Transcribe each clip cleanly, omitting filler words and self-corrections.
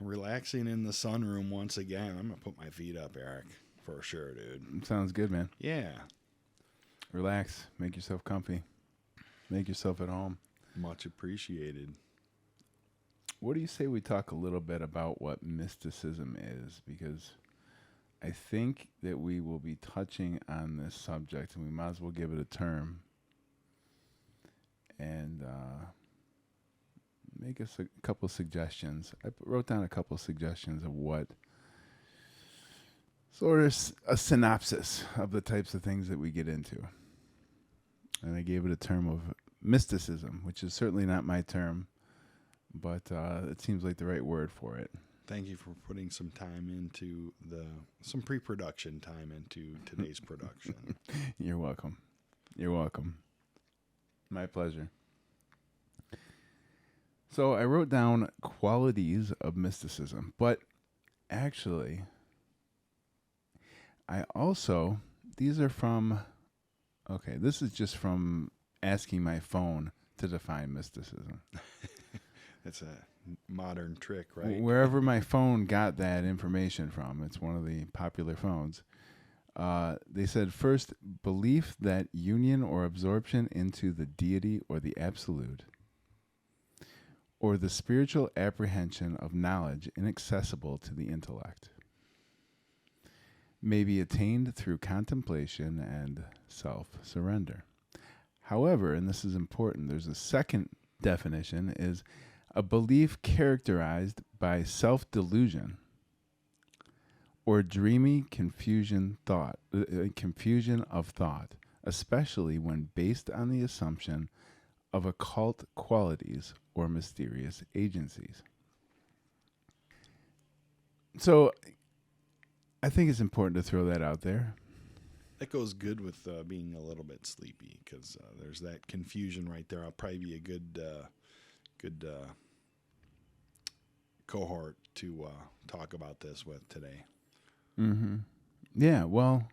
Relaxing in the sunroom once again. I'm going to put my feet up, Eric, for sure, dude. Sounds good, man. Yeah. Relax. Make yourself comfy. Make yourself at home. Much appreciated. What do you say we talk a little bit about what mysticism is? Because I think that we will be touching on this subject, and we might as well give it a term and make us a couple suggestions. I wrote down a couple suggestions of what sort of a synopsis of the types of things that we get into. And I gave it a term of mysticism, which is certainly not my term, but it seems like the right word for it. Thank you for putting some time into some pre-production time into today's production. You're welcome. You're welcome. My pleasure. So I wrote down qualities of mysticism, but actually, these are from, this is just from asking my phone to define mysticism. That's a modern trick, right? Wherever my phone got that information from, it's one of the popular phones. They said, first, belief that union or absorption into the deity or the absolute, or the spiritual apprehension of knowledge inaccessible to the intellect, may be attained through contemplation and self-surrender. However, and this is important, there's a second definition, is a belief characterized by self-delusion or dreamy confusion of thought, especially when based on the assumption of occult qualities or mysterious agencies. So I think it's important to throw that out there. That goes good with being a little bit sleepy, because there's that confusion right there. I'll probably be a good cohort to talk about this with today. Mm-hmm. Yeah, well,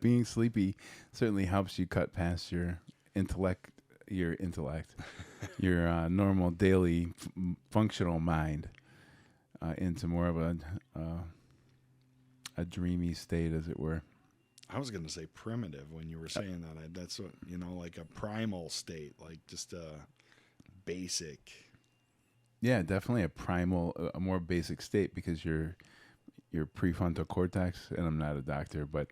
being sleepy certainly helps you cut past your intellect, your normal daily functional mind into more of a dreamy state, as it were. I was going to say primitive when you were saying that. That's what, like a primal state, like just a basic. Yeah, definitely a more basic state, because your prefrontal cortex, and I'm not a doctor, but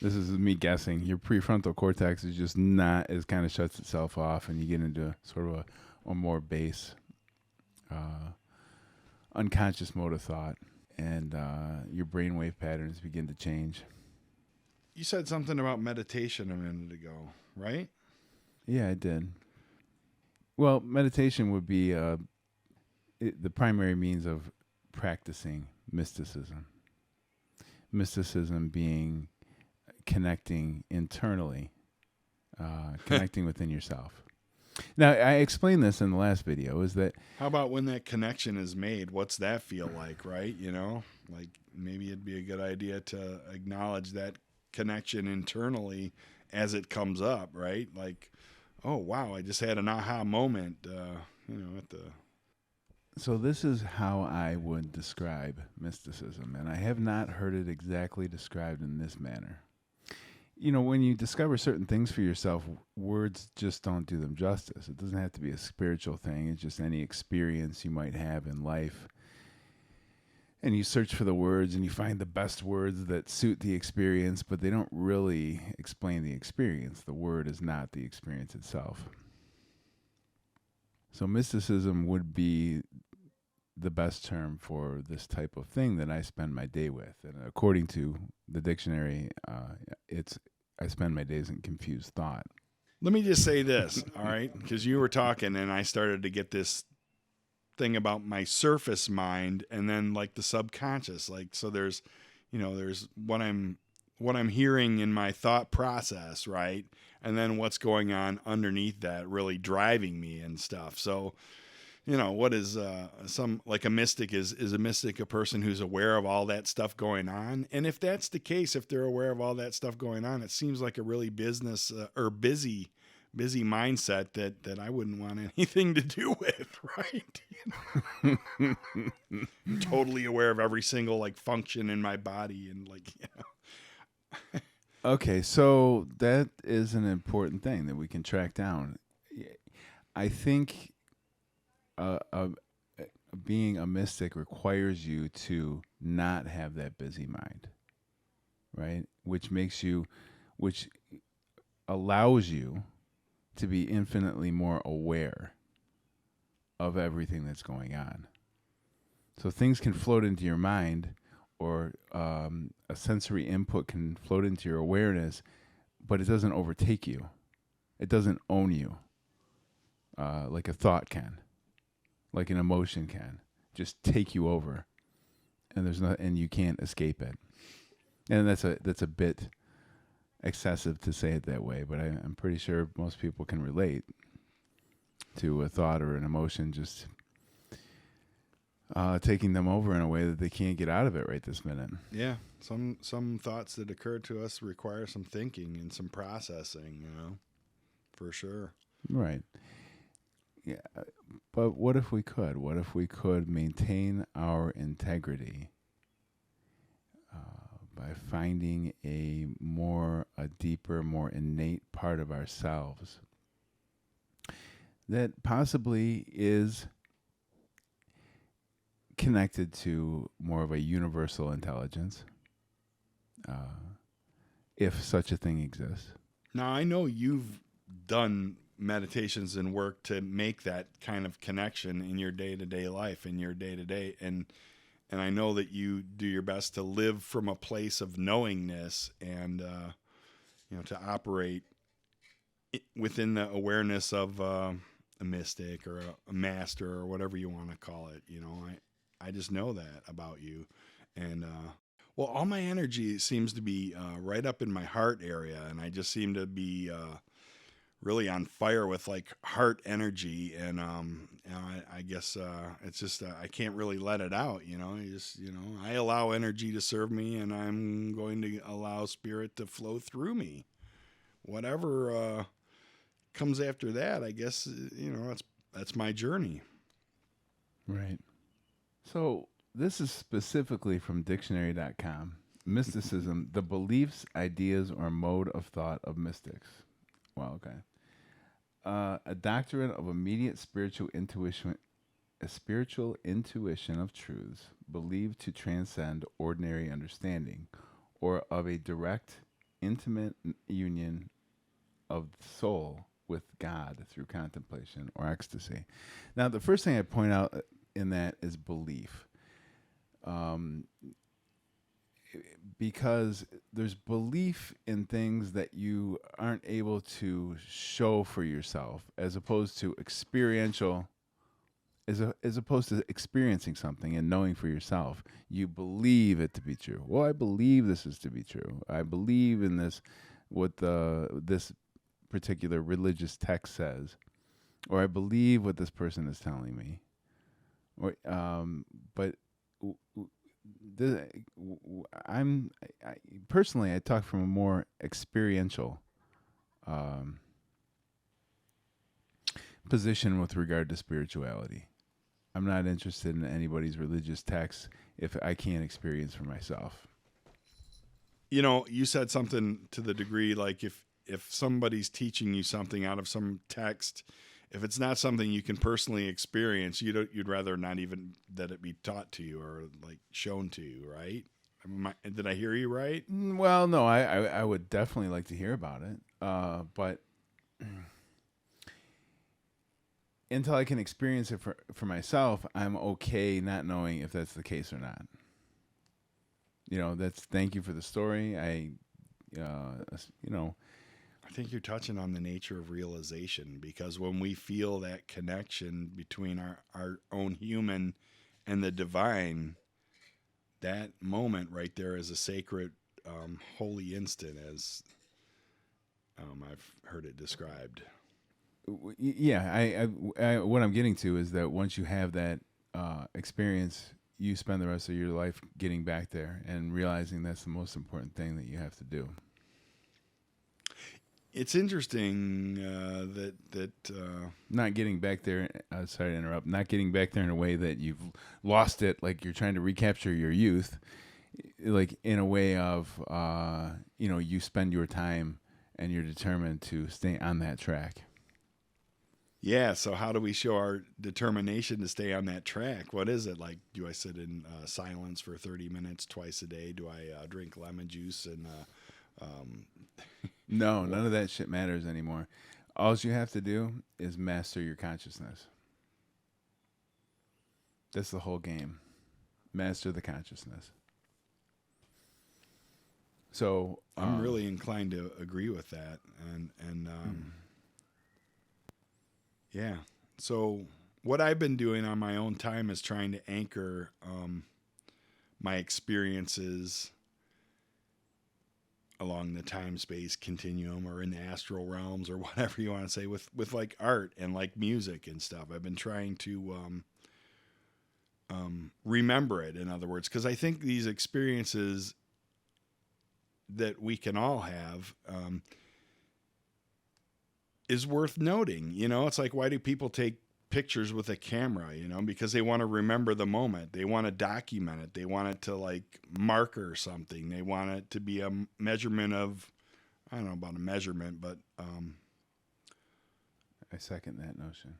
this is me guessing, your prefrontal cortex is just not, it kind of shuts itself off, and you get into sort of a more base, unconscious mode of thought, and your brainwave patterns begin to change. You said something about meditation a minute ago, right? Yeah, I did. Well, meditation would be the primary means of practicing mysticism. Mysticism being connecting internally, connecting within yourself. Now, I explained this in the last video, is that... How about when that connection is made? What's that feel like, right? Like maybe it'd be a good idea to acknowledge that connection internally as it comes up, right? Like, oh, wow, I just had an aha moment, at the... So this is how I would describe mysticism, and I have not heard it exactly described in this manner. When you discover certain things for yourself, words just don't do them justice. It doesn't have to be a spiritual thing. It's just any experience you might have in life. And you search for the words, and you find the best words that suit the experience, but they don't really explain the experience. The word is not the experience itself. So mysticism would be the best term for this type of thing that I spend my day with. And according to the dictionary, I spend my days in confused thought. Let me just say this, all right? Because you were talking, and I started to get this thing about my surface mind, and then like the subconscious. Like, so there's what I'm hearing in my thought process, right? And then what's going on underneath that, really driving me and stuff. So, what is like a mystic is a mystic a person who's aware of all that stuff going on? And if that's the case, if they're aware of all that stuff going on, it seems like a really busy busy mindset that I wouldn't want anything to do with, right? Totally aware of every single like function in my body and like, Okay, so that is an important thing that we can track down. I think being a mystic requires you to not have that busy mind, right? Which allows you to be infinitely more aware of everything that's going on. So things can float into your mind, or a sensory input can float into your awareness, but it doesn't overtake you. It doesn't own you, like a thought can, like an emotion can, just take you over, and and you can't escape it. And that's a bit excessive to say it that way, but I'm pretty sure most people can relate to a thought or an emotion just taking them over in a way that they can't get out of it right this minute. yeah, some thoughts that occur to us require some thinking and some processing, for sure. Right. Yeah. But what if we could? What if we could maintain our integrity by finding a deeper, more innate part of ourselves that possibly is connected to more of a universal intelligence, if such a thing exists? Now, I know you've done meditations and work to make that kind of connection in your day-to-day life, in your day-to-day, and I know that you do your best to live from a place of knowingness and to operate within the awareness of a mystic or a master or whatever you want to call it. I just know that about you, and well, all my energy seems to be right up in my heart area, and I just seem to be really on fire with like heart energy, and I guess it's just I can't really let it out. I allow energy to serve me, and I'm going to allow spirit to flow through me. Whatever comes after that, I guess that's my journey. Right. So this is specifically from dictionary.com. Mysticism, the beliefs, ideas, or mode of thought of mystics. Well, okay. A doctrine of immediate spiritual intuition, a spiritual intuition of truths believed to transcend ordinary understanding, or of a direct, intimate union of the soul with God through contemplation or ecstasy. Now, the first thing I point out in that is belief. Because there's belief in things that you aren't able to show for yourself, as opposed to as opposed to experiencing something and knowing for yourself. You believe it to be true. Well, I believe this is to be true. I believe in this, what this particular religious text says, or I believe what this person is telling me. Or, but personally, I talk from a more experiential position with regard to spirituality. I'm not interested in anybody's religious texts if I can't experience for myself. You said something to the degree like if somebody's teaching you something out of some text, if it's not something you can personally experience, you'd rather not even that it be taught to you or like shown to you, right? Did I hear you right? Well, no, I would definitely like to hear about it, but until I can experience it for myself, I'm okay not knowing if that's the case or not. That's, thank you for the story. I think you're touching on the nature of realization, because when we feel that connection between our own human and the divine, that moment right there is a sacred, holy instant, as I've heard it described. Yeah, I what I'm getting to is that once you have that experience, you spend the rest of your life getting back there and realizing that's the most important thing that you have to do. it's interesting that Not getting back there. Sorry to interrupt. Not getting back there in a way that you've lost it, like you're trying to recapture your youth, like in a way of you spend your time and you're determined to stay on that track. yeah. So how do we show our determination to stay on that track? What is it like? Do I sit in silence for 30 minutes twice a day? Do I drink lemon juice and um, No, none of that shit matters anymore. All you have to do is master your consciousness. That's the whole game. Master the consciousness. So I'm really inclined to agree with that, and yeah. So what I've been doing on my own time is trying to anchor my experiences along the time space continuum or in the astral realms or whatever you want to say with like art and like music and stuff. I've been trying to remember it, in other words, because I think these experiences that we can all have is worth noting. It's like, why do people take pictures with a camera? Because they want to remember the moment. They want to document it. They want it to like marker something. They want it to be a measurement of, I don't know about a measurement, but I second that notion.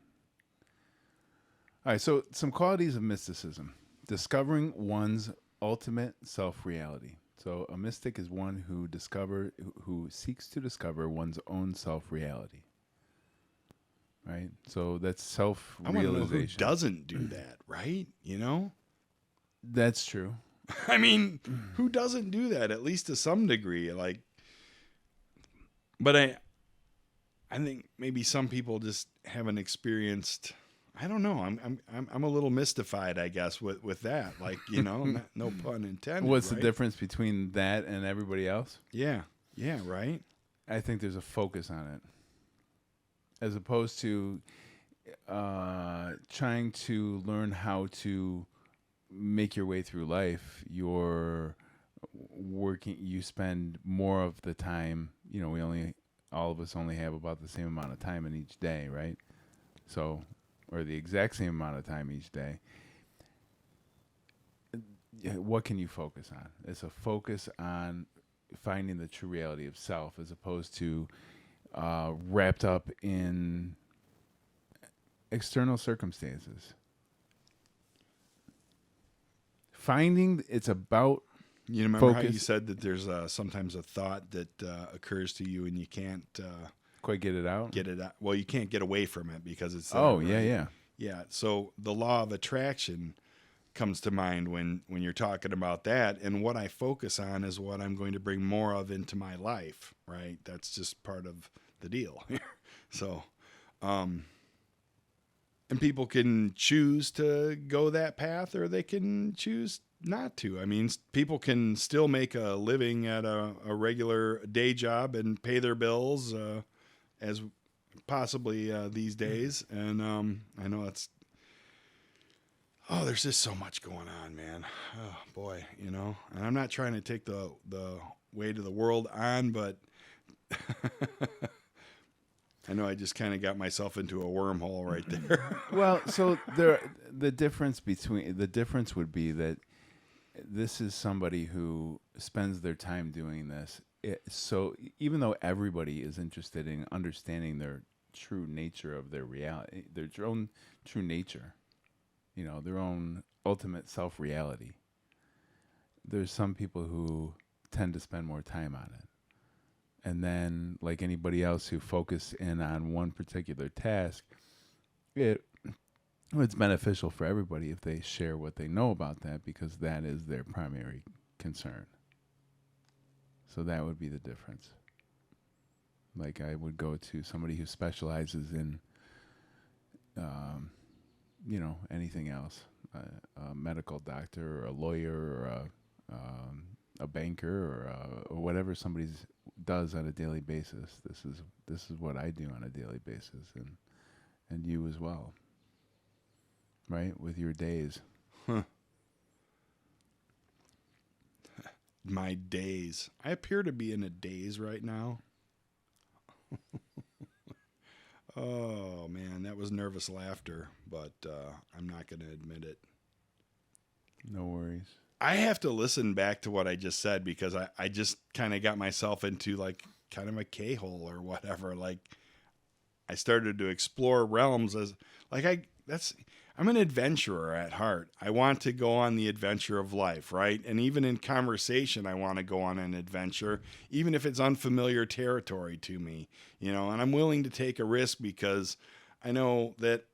All right, so some qualities of mysticism. Discovering one's ultimate self-reality. So a mystic is one who seeks to discover one's own self-reality. Right? So that's I want to know who self-realization. doesn't do that, right? That's true. I mean, who doesn't do that, at least to some degree? Like, but I think maybe some people just haven't experienced. I don't know. I'm a little mystified, I guess, with that. Like, no pun intended. What's right? the difference between that and everybody else? Yeah, right. I think there's a focus on it, as opposed to trying to learn how to make your way through life. You're working. You spend more of the time. All of us only have about the same amount of time in each day, right? So, or the exact same amount of time each day. What can you focus on? It's a focus on finding the true reality of self, as opposed to wrapped up in external circumstances. It's about You remember how focus. you said that there's sometimes a thought that occurs to you and you can't Quite get it out. get it out. Well, you can't get away from it because it's there, Oh, right? Yeah. So the law of attraction comes to mind when you're talking about that, and what I focus on is what I'm going to bring more of into my life, right? That's just part of the deal. So, and people can choose to go that path or they can choose not to. I mean, people can still make a living at a regular day job and pay their bills as possibly these days. And I know there's just so much going on, man. Oh boy, and I'm not trying to take the weight of the world on, but I know I just kind of got myself into a wormhole right there. Well, so the difference would be that this is somebody who spends their time doing this. So even though everybody is interested in understanding their true nature of their reality, their own true nature, their own ultimate self-reality, there's some people who tend to spend more time on it. And then, like anybody else who focus in on one particular task, it's beneficial for everybody if they share what they know about that, because that is their primary concern. So that would be the difference. Like, I would go to somebody who specializes in, anything else, a medical doctor or a lawyer or a banker or whatever somebody does on a daily basis. This is what I do on a daily basis, and you as well, right? With your days. Huh. My daze. I appear to be in a daze right now. Oh man, that was nervous laughter, but I'm not going to admit it. No worries. I have to listen back to what I just said because I just kind of got myself into like kind of a K-hole or whatever. Like I started to explore realms as like I'm an adventurer at heart. I want to go on the adventure of life, right? And even in conversation, I want to go on an adventure, even if it's unfamiliar territory to me, and I'm willing to take a risk because I know that,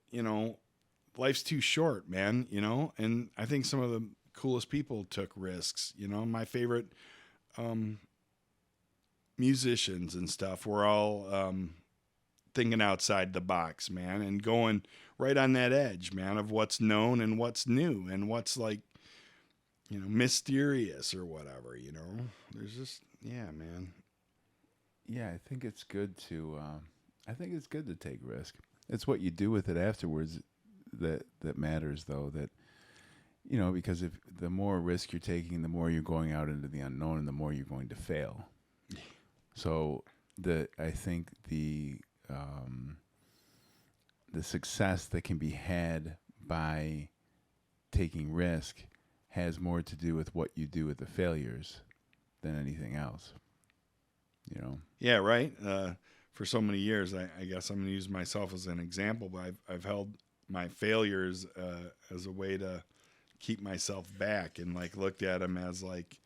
life's too short, man, and I think some of the coolest people took risks, my favorite um, musicians and stuff were all thinking outside the box, man, and going right on that edge, man, of what's known and what's new and what's like, mysterious or whatever, There's just, yeah, man. Yeah, I think it's good to. I think it's good to take risk. It's what you do with it afterwards that matters, though. That because if the more risk you're taking, the more you're going out into the unknown, and the more you're going to fail. So I think the success that can be had by taking risk has more to do with what you do with the failures than anything else. Yeah, right. For so many years, I guess I'm going to use myself as an example, but I've held my failures as a way to keep myself back and like looked at them as like,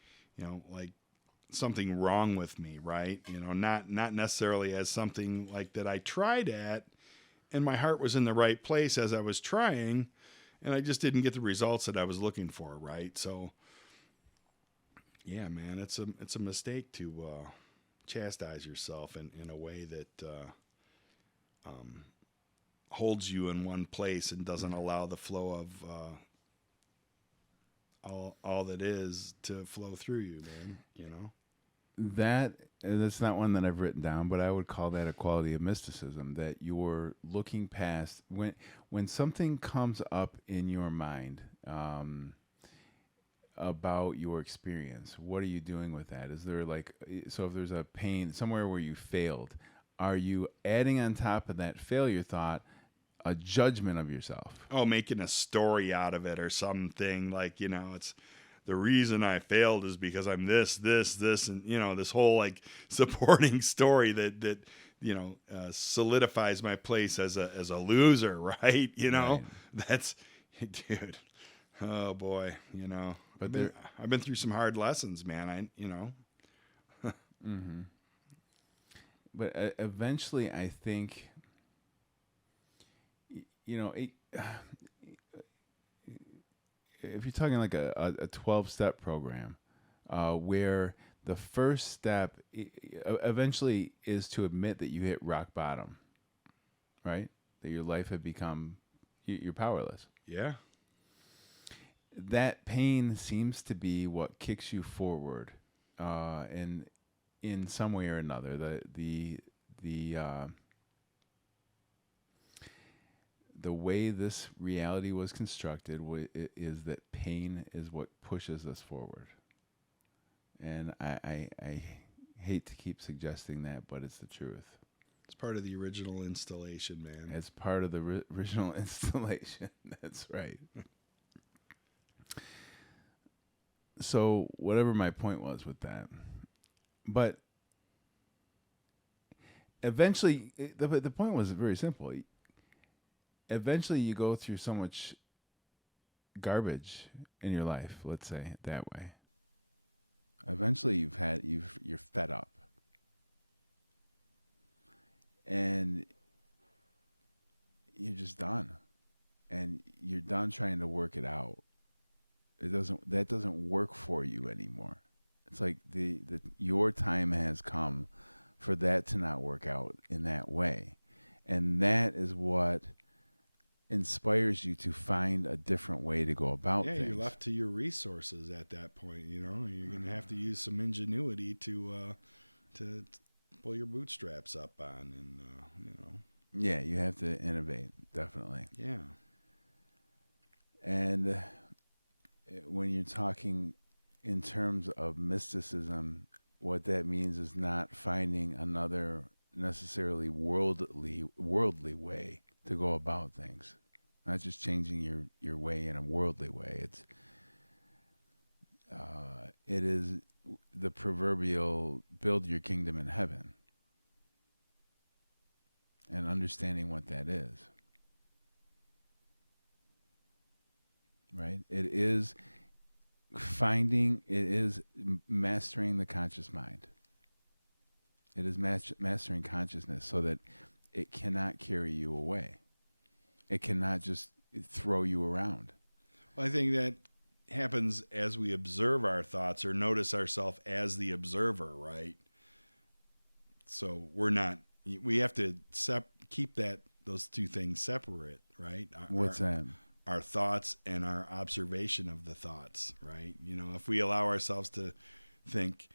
like something wrong with me, right? Not necessarily as something like that I tried at and my heart was in the right place as I was trying and I just didn't get the results that I was looking for, right? So yeah, man, it's a mistake to chastise yourself in a way that holds you in one place and doesn't allow the flow of all that is to flow through you, man. That's not one that I've written down, but I would call that a quality of mysticism, that you're looking past when something comes up in your mind about your experience. What are you doing with that? Is there so if there's a pain somewhere where you failed, are you adding on top of that failure thought a judgment of yourself? Oh, making a story out of it or something like, it's the reason I failed is because I'm this, and, this whole like supporting story that solidifies my place as a loser, right? Right. That's, dude, oh boy, But I've been through some hard lessons, man. mm-hmm. But eventually I think, if you're talking like a 12-step program, where the first step eventually is to admit that you hit rock bottom, right? That your life had become, you're powerless. Yeah. That pain seems to be what kicks you forward, and in some way or another, the way this reality was constructed is that pain is what pushes us forward. And I hate to keep suggesting that, but it's the truth. It's part of the original installation, man. It's part of the original installation. That's right. So whatever my point was with that, but eventually the point was very simple. Eventually you go through so much garbage in your life, let's say it that way. Eventually you're fed up. And you're just done. And you're done trying to work it out. That doesn't work for you anymore. It's like your time has come for that to not work out in that way. And that is what inspires you to find a different way to go about things. Yeah, you're left to your resources at that point. You're going to have to use some ingenuity to pull your bootstraps up on, and Yeah, you have to innovate, definitely. Yeah. And when you're talking in terms of mysticism, what that means is not finding another necessarily worldly way to go about things. Not just changing your way in a worldly way. It is the proverbial build your kingdom in heaven, and understanding what that is. Right? It is mastering the conscious mind. It is mastering consciousness so that it cannot carry you away. It cannot just throw you around. Well, I think that happens as we observe our thoughts or notice ourselves as the observer, right? So we have to keep those two things separate, right? What's that? Our thoughts and our observation of the thoughts, right? If we allow ourselves to think,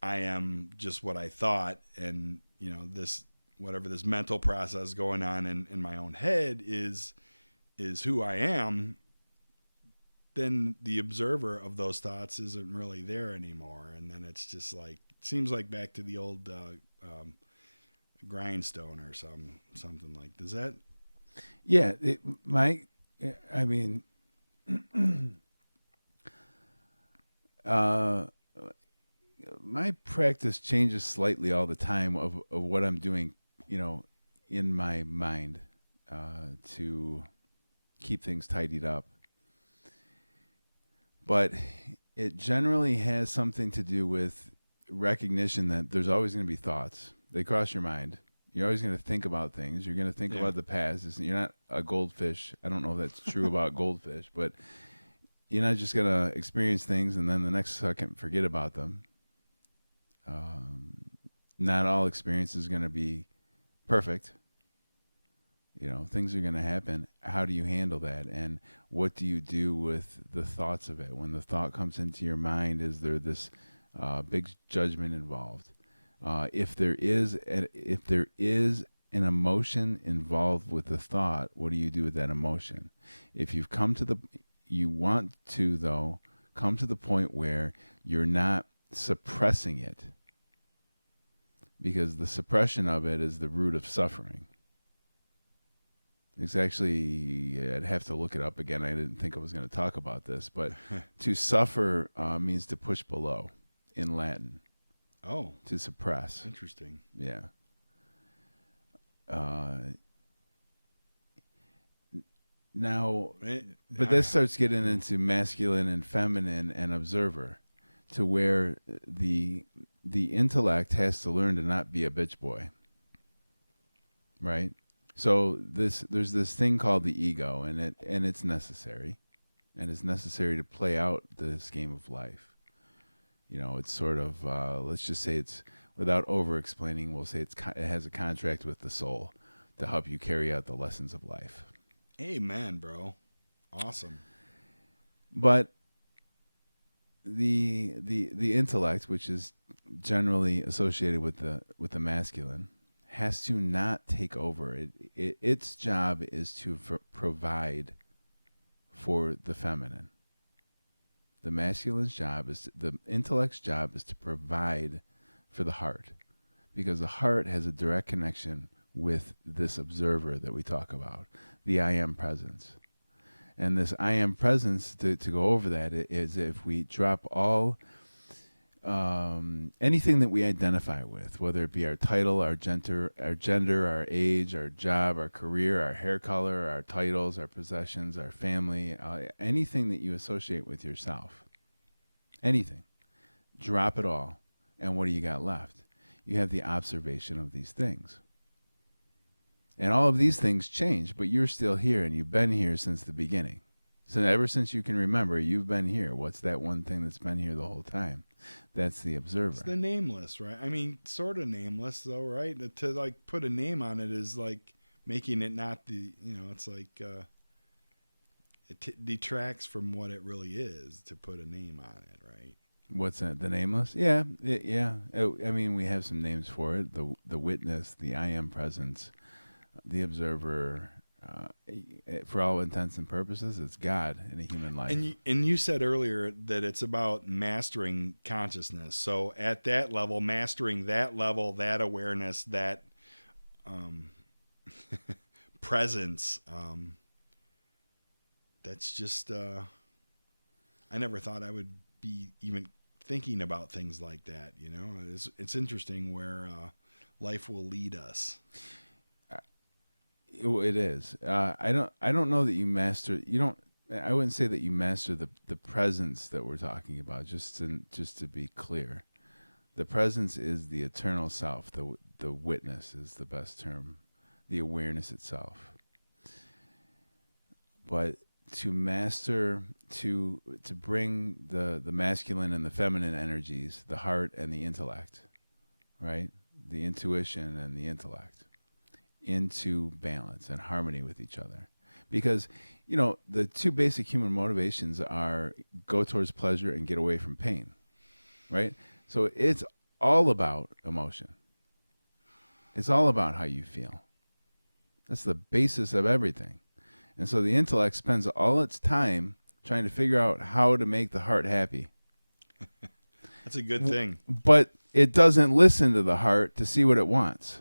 I am just what I thought, and this whatever this mental process going on in my own head is who I am, then the observer of those thoughts isn't really there anymore, and then it's just like seems like back to the old grindstone or something like. Does that? Yeah, my practice changes slightly all the time of what I'm doing, in my mind to keep things tidied up. But it generally has something to do with recognition that there's always going to be thoughts. They cross your mind. You're always going to think about things. You're going to think about the past. You're not a goldfish. I don't know if that's true about goldfish, but you're not just going to experience things and then the next second forget about them. Not all experience is going to be perfect. Things are going to happen. How do you handle that? And what do you do with the thoughts of it? When the thought comes into your mind, is there this big judgment involved? If there is an emotion involved with the thought, what do you do with that emotion? If you want to come to the point where you're not suppressing it, because the suppression of it is the root of suffering. It's actually, I'd have to look it up again. I didn't think I was going to talk about this, but to suffer means to push below in Latin. Oh. To suppress. Interesting. Yeah. Now, but this starts getting into masculine and feminine and observer, to where the intellect has to learn to not be a bitch boy. Right? So there's this thing called the ego, and it's necessary. And it's necessary to play out this game of life. It's sort of, let's just say it's, without over-explaining, we'll say it has a contract with the soul to help you carry out the lessons of life. Amen, bro. Awesome. But the intellect, which is generally associated with the masculine, has to not take over. Its job is to provide for the feminine. The masculine's job the intellect's job is to provide for the heart, because the heart has a direct connection with this observer that we talk about, the I am presence. And this I am presence, to go over that, is if we drop all anything that we identify with, whether it be our title, our gender, our age, our job, our career, our hair color, our titles, our possessions, our family, anything that you associate with yourself, anything, drop it all. And what do you got left? You have the observation of these things. And all of these things change, but you're still here, and you've been here since the beginning. So ever since you can remember, you've been here. What's that one thing that's been here the whole time? That's the observer. It's the nameless, right? I mean, sort of nameless, though, right? To put a name on it is like making it not the, it's like it detracts from what it really is to put a name on it, right? What's that? The nameless? Yeah, yeah. I mean, we have some names for it. The witness, the I am presence, the observer, for all intents and purposes, it's God in a human life. And you said earlier that it's about mastering consciousness. So at that level, mastering that level, that awareness, that presence, that's just I never thought I would be even thinking about things like that. You know, it's interesting where life will lead us. It is. I don't know that you master. You don't. I wouldn't say that you master the presence that we're talking about. Just to be clear, the presence is the eternal self. The witness is the best term. The awareness itself. But to master, to bring the masculine and the feminine energies, the heart and the intellect, right? The intuition and the intellect, into balance and harmony with each other. Because, you know, the two basic human motivations are go towards pleasure and get away from pain, right? So it's all about emotion. It's all about how you feel. That's the basis of everything. And so the intellect spends all its time trying to figure out how to make the heart happy. That's a good thing. But it doesn't listen to the heart to see what it wants.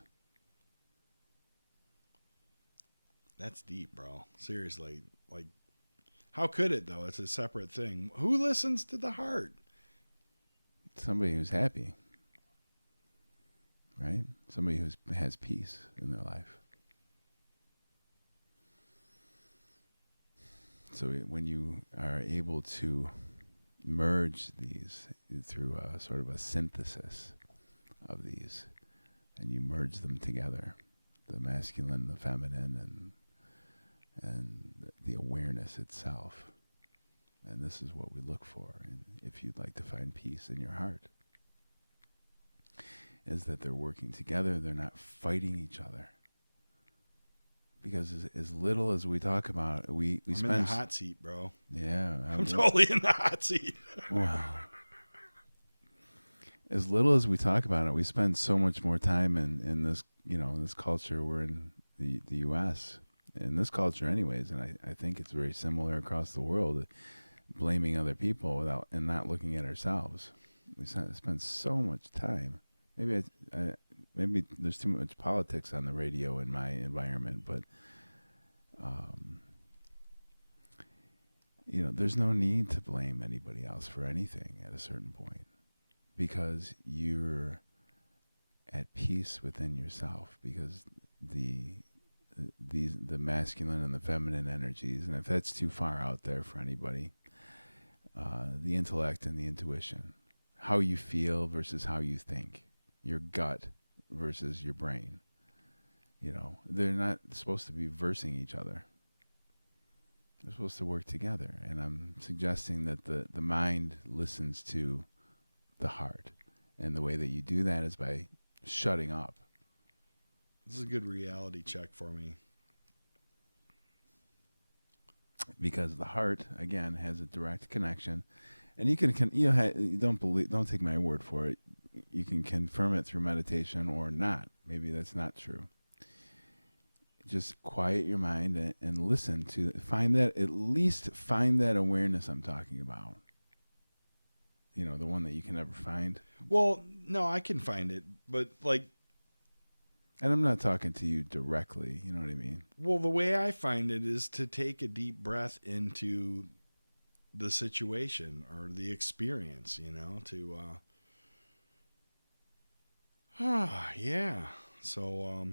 That's deep, bro. Seriously. Like, how could it, though? It's a separate thing. Who listens to the heart? Somebody who's happy, right? Somebody who has peace in their life. So when you are able to merge these through a sort of a synthesis of these, and you merge them together, the masculine, the feminine, and the awareness itself. And this is what we look for. And if you'd like to find peace in your heart, is that they're working together, they're not fighting each other. Because as little as we talk about, we I'm spend in the hot seat, bro. Yeah, I'm totally in the hot seat. Wow. As little as we talk about it, we spend so much more time in this, you know, this culture. We're in the U.S. in this culture, anyways, and I think it's very similar across the world, blaming other people without and not looking at ourselves. We spend so much time. Maybe there's too much politics on the radio in my environment, but you know, there's no need to blame anybody else for anything at a certain point, because you're at peace within yourself, because the masculine and the feminine energies, and if that's too far out there for anybody, the intellect and the intuition, how you feel versus how you think, your gut versus your brain. You know, they're not supposed to be versing each other. They're supposed to work together. And I'm suggesting that the mind listens to the heart. And the way that you do that is by shutting up. This is a good reality check for me. Because the heart, again, has a direct connection. And you can you know, don't take my word for it. You can confirm it through meditation or not. Maybe that's not true. Just quiet your mind and listen to at least find that awareness I'm talking about. You know, the one that you can never find. Well, no, I can find it, but like, and I'm not talking to you directly, you know what I mean? Well, the way I find it is to take a deep breath into the situation or the experience, you know, to yeah. So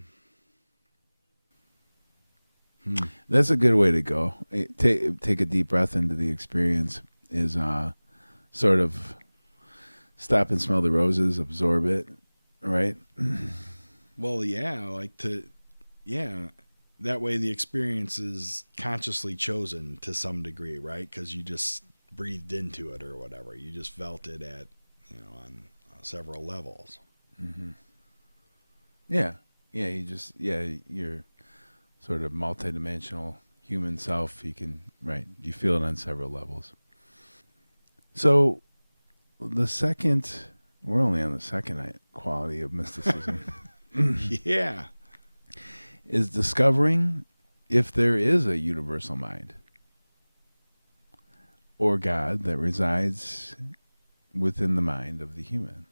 that's a good way to go. Take a deep breath into the experience is sort of stop and smell the roses, absorb it, right? Well, yeah, that way the experience is consciously chosen to some degree, right? Because you just breathed into it or whatever. You just felt it at, you know, on several levels. Mm-hmm. Yeah. You're sort of multidimensional human self. You feel it on several levels. So we're only on the second quality of mysticism. Yeah. Is discovering if there is a universal mind or God that resides within the mind of the human.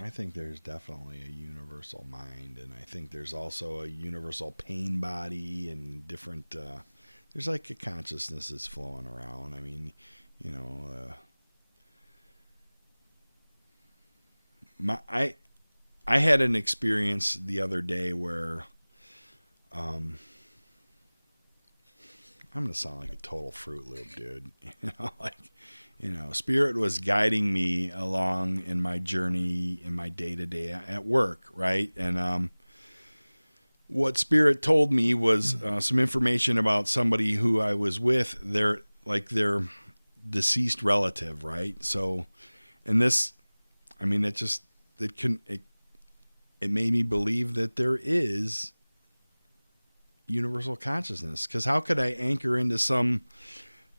I think there's definitely a universal mind, and I think there's also a universal pain body and different. There's like a consciousness that's flowing around. I mean, you know, I had an experience the other day where, I'm gonna sound like a total Fruit Loop, dude. Spirit was guiding me along in my journey in my day to day at work, right? And what Spirit told me was some information about somebody who I was with. Their deceased relative, right? So, and this, I mean, it made me believe that there is universal consciousness. Because how could I anchor into some,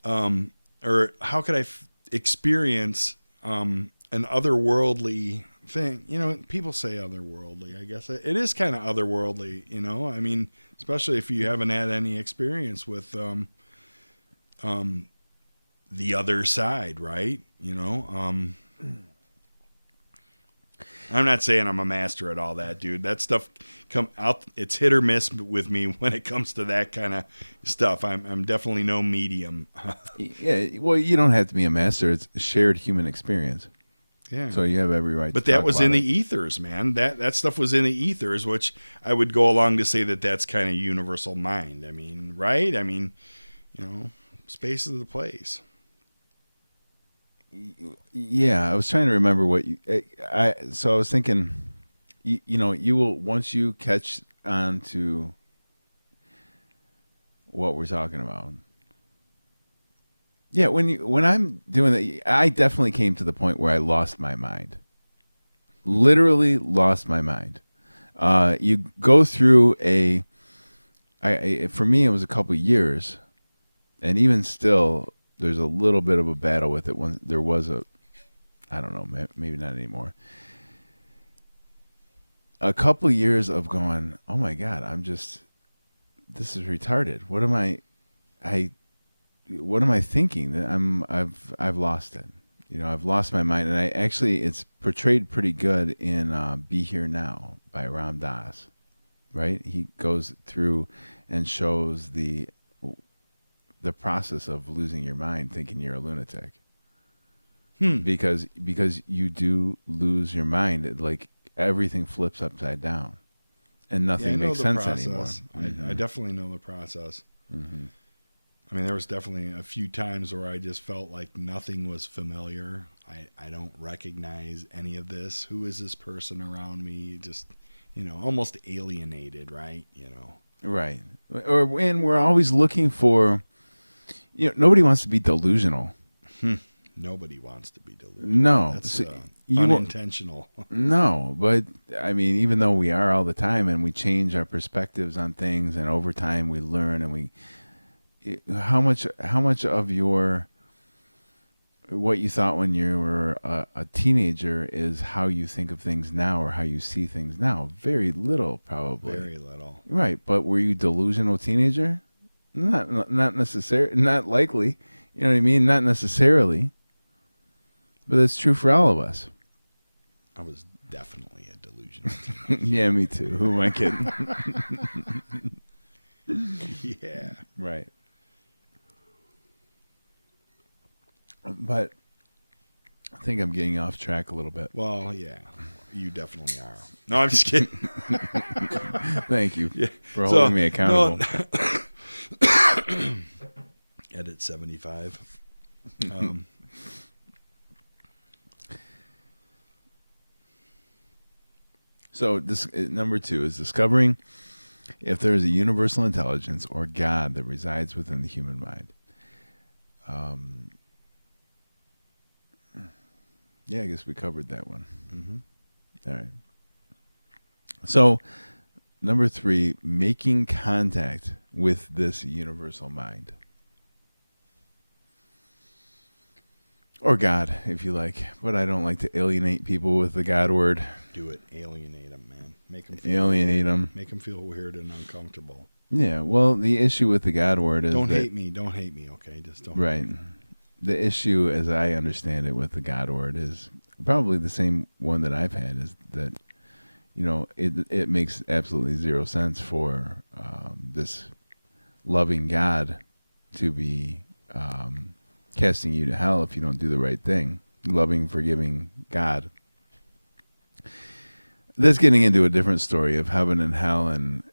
or how could I experience an otherworldly thing? People say otherworldly. I guess it is kind of otherworldly. I mean, especially if you haven't had any experience with the other side, right? I'm not saying I'm a master at all that, dude. That stuff come out. It's hit or miss with me when it comes to that kind of stuff. I'm definitely no medium. Yeah, well, you don't have to be a master. It's shared human experience. Yeah. So you have every right. But to that talk was about in it. the ethers, man. That stuff was in the ethers, which I would go along to say that's kind of universal mind. I mean, right? I mean, space is the place. Yeah, I was trying to remember what you. So I was thinking, you will, once you catch on to what we're talking about. Yeah, when I'm doing that, I definitely came to the point where I lost my mind. Literally lost my mind. You go through for me it was a couple of years, and even still, there's a little bit of a battle with it. When there was I don't know, maybe not anymore. A couple of years of going, oh my God, this is retarded. What am I thinking? That I've lost it. I've lost my mind, and it's portrayed pretty good in "Be Here Now" by Ram Dass. Right? He goes through and shows the process of losing your mind, thinking you're a lunatic. Because you do lose your mind. Like everything flips upside down, and nothing makes sense anymore. I definitely know the process. Mm-hmm. I mean, there was definitely a few times where I just felt like nothing was familiar. I don't recognize any of this. Who is this person around me? Just, almost alienated, right? Right. And we're always looking for, nobody wants to be delusional. Nobody wants to be delusional. No. That's unintentional. No, but I mean, even though we are all the time and we change our perspectives on things, and over time we learn, and how much of what you thought when you were a teenager is how you think of things now, or how you see things now? Very little, probably. Very little. Right, but were you a delusional teenager? Not necessarily, not likely. You know what I mean? Not necessarily. But that's true for all of us. I was definitely a delusional teenager. Yeah, me too. Who am I kidding? Yeah. Right. But I think I'm getting off track a little bit. Well, yeah, you definitely are. No, I'm just kidding. Thank you for holding me accountable. No, Edit 75. So this number 2 is discovering if there is a universal intelligence or God that resides within the human mind. Yeah, I guess we covered that one. Mm-hmm. All right. So, number 3, making contact with this universal mind. Or God, if you like. But I don't like to alienate people with the God word. Do it. Alienate them, man. Make them feel Alienate weird. them. Make them feel weird and uncomfortable. Yeah, well, the issue with the God word is Don't that... hate me. Don't hate me, okay? Just don't Right. hate me. The issue, as I understand it with the God word, is probably the same one that I've had, is that, it makes absolutely zero sense for this loving God to be casting you to hell if you don't do the right thing. Loving, forgiving God. That's getting into a different story of heaven and hell, and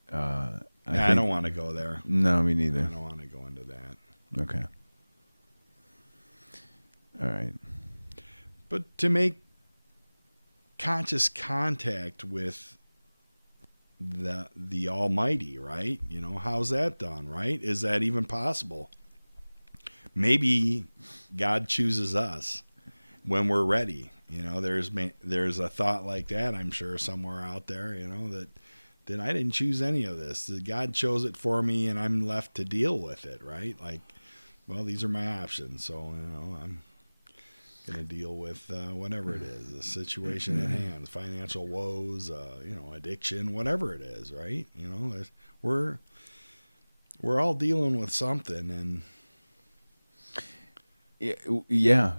I don't want to go there. No, me neither. I don't want to go into that. Okay. All right. But to make conscious contact with the Almighty, right? How's that done, right? Is that even possible? Maybe God chooses us when we're ready. There's a thought like that, I'm sure, somewhere out there, that I didn't choose any of this. That God chose it for me, and I'm left to deal with it, right? Like, well, these are my options, so I'm going to deal with whatever it is, the situation at hand, financial woes, addiction, whatever it is, right? We're all dealing with something, and yeah.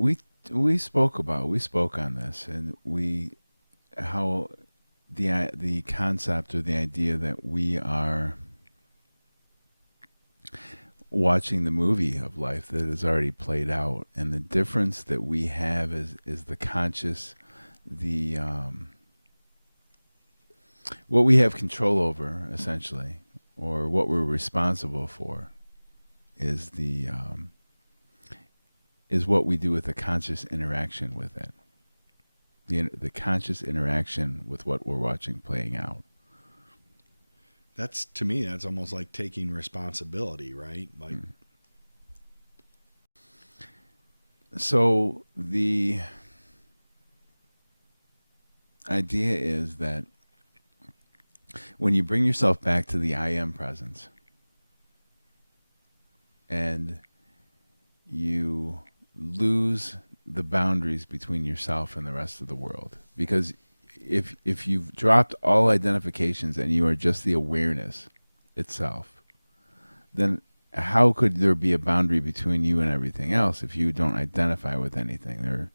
We spoke on this, and how the concept or the idea that we are watching the movie of life that has already played out, and the difference that we have is the conscious, what we have control over, essentially, or what we're responsible for, is is what we do with the conscious interaction with it. The conscious interaction with what we're watching playing out. to me, that's almost like taking responsibility, right? Like, So the idea is that when you bring yourself back to the I am presence, and you lose the boundaries between yourself and the rest of the world, because if you've dropped all identifications and you are just the awareness itself, then how could there be a boundary between you and everything else if you don't identify with anything?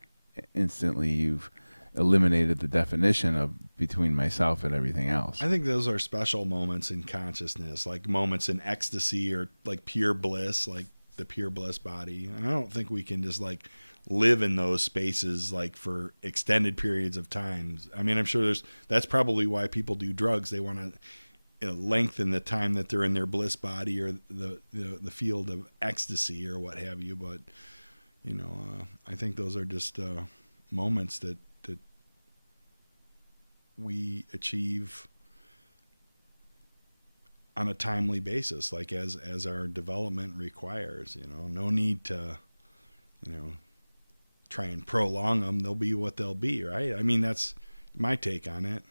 Instantly you've eliminated the definition of between myself and everything else. I think those are special moments in consciousness, like moments in ecstasy or like pure bliss, like the pure bliss body. And I don't think we can just like live in those spaces like for extended periods of time. I mean, I'm sure that's probably why people do drugs. They want to lengthen the time that they're in their bliss body or the field of ecstasy or what have you. But I think those are just moments that we achieve on a timely basis, like as our development requires. No need to try and prolong them. They'll be what they'll be, right? I mean, that's my take on it.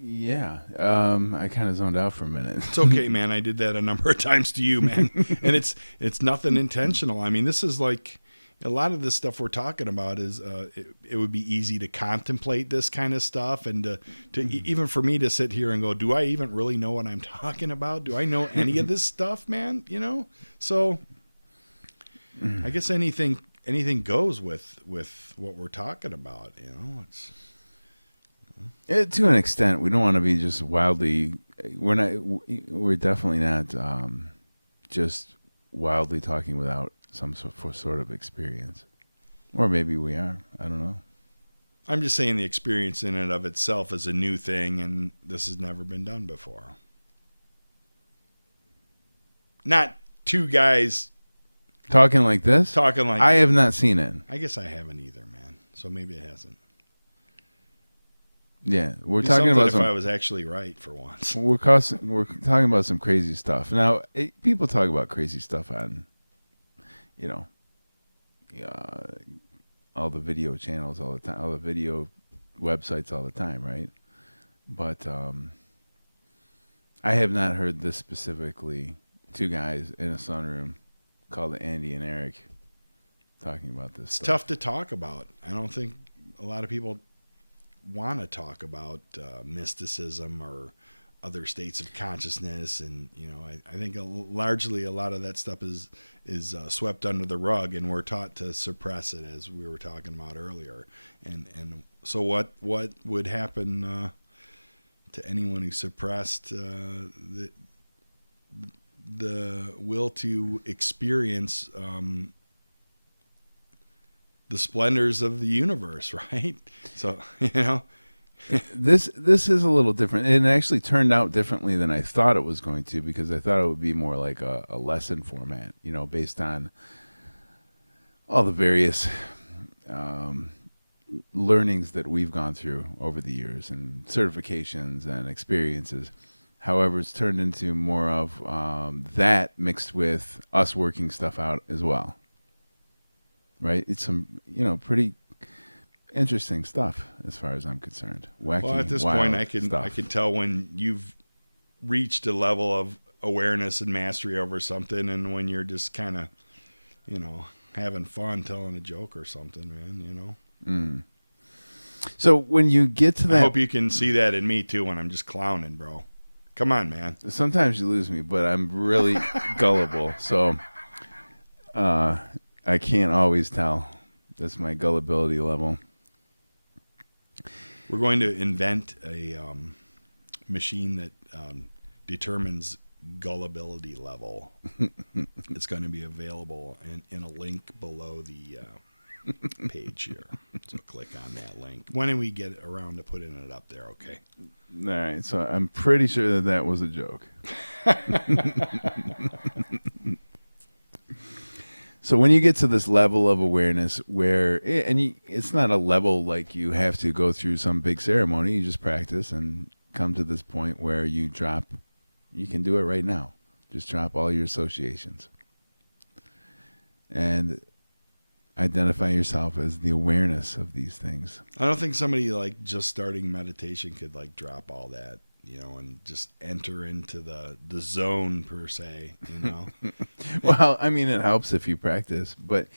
Yeah, I kind of zoned out for a minute. It's okay, man. I did that a number of times to you, man. And it's nothing intentional. I mean, this is like a lot of this stuff we're talking about is it would be easy to contemplate this kind of stuff, and to even for me to sit here and go, do I even really know what I'm talking about? Do I know any of this stuff, man? So I guess anything goes with what we're talking about. To an extent, we don't want to be just wildly. We're definitely not just wildly talking without some sort of experience, or maybe we are. I don't know. I'm just saying the experience in and of itself is a new thing, and this has never been done before. Not two guys talking like this. I have not seen it. I guess I haven't either, man. So maybe it hasn't. Yeah, we're talking about if I was actually right for once. We're talking about some crazy stuff. Now, people talk about crazy stuff on, all the video channels all the time, all the video websites all the time, right? But I have not heard this specifically. Two guys in a sunroom called Andy and Eric talking about this It's stuff. tough to talk about. I don't think a lot of people want to talk about mysticism or other states of consciousness, and I think largely a lot of that stuff is swept under the rug, and we're taught to suppress it, as we were talking about earlier. And so what would happen to anyone who suppressed the will to experience the splendors of the universe, right? So This is a little different, and it actually turned out differently than I thought it was going to, because I thought it would be more like a lesson format, based on all the various learnings that we've gone through over the years and certifications and experiences. However, it's turned into more of that mixed with us working stuff out as well. Right? It's some, pretty interesting stuff as far as I'm concerned. Wacky, well, at this wild point, I stuff. can tell when you've reached a level of awareness and mastery over something, and when you're just kind of, having fun telling a joke or something, man. Mm. So when you get to that, I hope you can see that in me too when I'm just clowning, bro. Come on, man. sometimes you lose me, but I'm really gullible, so I can't always tell. That's my gullibility level. We're going to invent a machine that determines gullibility level. It's going to be available in a link below the page here. So click on that link. When do we get around to putting it up there? Okay. All right, so I'm pretty sure that was a joke. So when you get to this level of awareness where, it's not a level like you have to go through some big ceremony, you just practice and come to this point where you can do it right now. Just drop all your associations and identify yourself as the awareness of these things. I don't think somebody like just starting meditation could like drop all that, and just enter into the zone per se, Well, I mean, it helps if you practice, but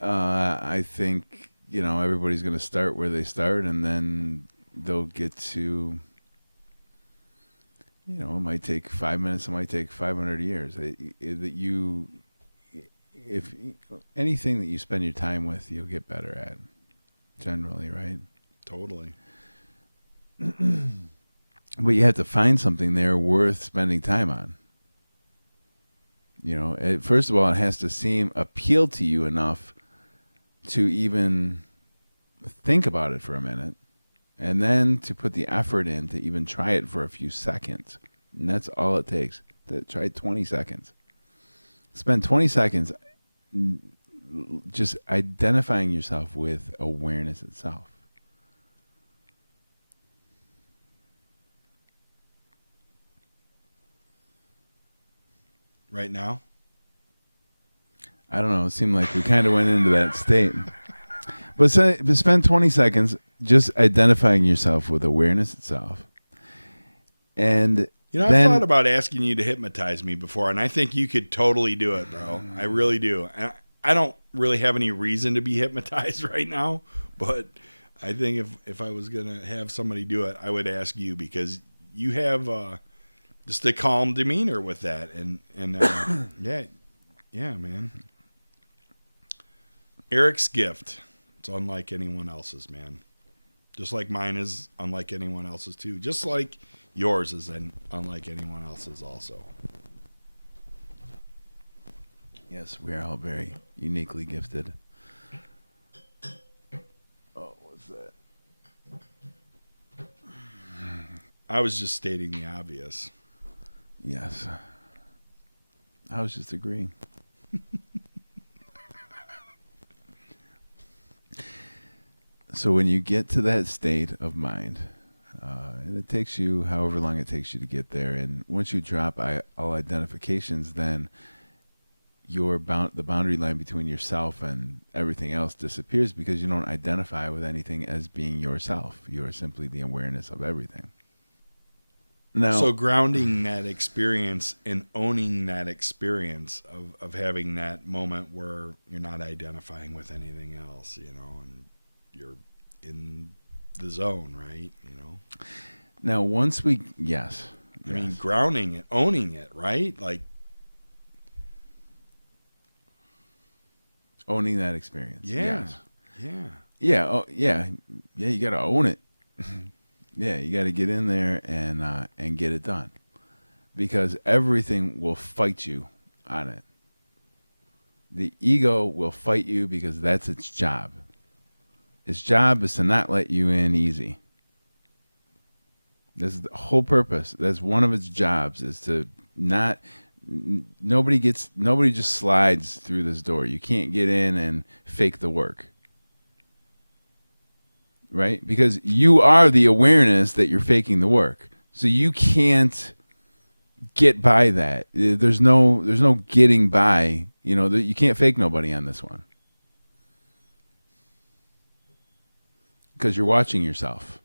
I think, everybody's going to start where they start, and then they'll get to, it might take 5 minutes, it might take 500 years. If anything that you spend your time with, you'll get better at, generally, right? Totally. But you have to find something there worth spending time on. First of all, it has to appeal to you enough to even think about it for a minute, and then to put the effort in to even try it for a few seconds. And that's all it takes. Try 20 seconds. Spend 20 seconds just identifying yourself with awareness itself. Right now? I don't know. It seemed like we kind of went into that state. But spend 20 seconds just identifying yourself with awareness itself. And I've thought about asking you to hypnotize me before, and I think you could totally do it, bro. I really do. I don't really have any reason to be hypnotized right now, but I think if I was going to have somebody do it, I would ask you, because you have just a calm demeanor with that. And yeah, man. Eric's gift, it's unlike anyone else's, man. Just like mine is unlike anyone else's too. Just like yours is unlike anyone else's also. yes, we are all very uniquely gifted. Oh, what's that? I was just stating the obvious. Yes. I was just agreeing. So when you get to that state of mind, and it takes you however long it takes you to get there, and once you drop all identifications, then the boundary line between yourself and everything else disappears, because you don't identify with anything as being yourself. You are simply the awareness of everything. Now, So grounding that experience and owning that experience of having that moment where you're not identifying with anything else, and you're in the zone, right? once we, yes. I mean, Yes. grounding it, owning it, right? Like, Owning that experience. yeah, Yes. yeah. Yeah. Oh, yeah. Yeah. You got to own it. Yeah. You got to get in there and get it done, because everything will fight you on it. The ego will fight you because that's its job. Its job is to not let you in easy. That's the whole purpose. That's one of its jobs, is to not nobody just slides through this door. You can't get in and fake the work. Right? Because you are the awareness that you're faking the work. So you can't get by that. There's no getting by. You can't fake nobody on this one. Because you're watching yourself.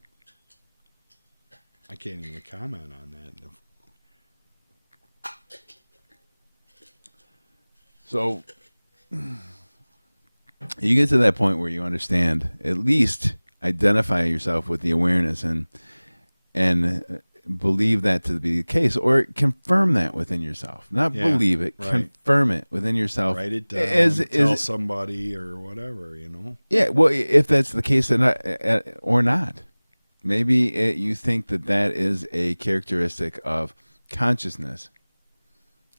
I can't even comment on that. So you get to that point where you understand, at least identify yourself with the awareness and believe that to be the case, or confirm that within yourself. Not believe it, right. Confirm it within yourself. Write it down, tell somebody or whatever, Yeah, well, if that's the case, then or not. Maybe you think that is a characteristic of consciousness.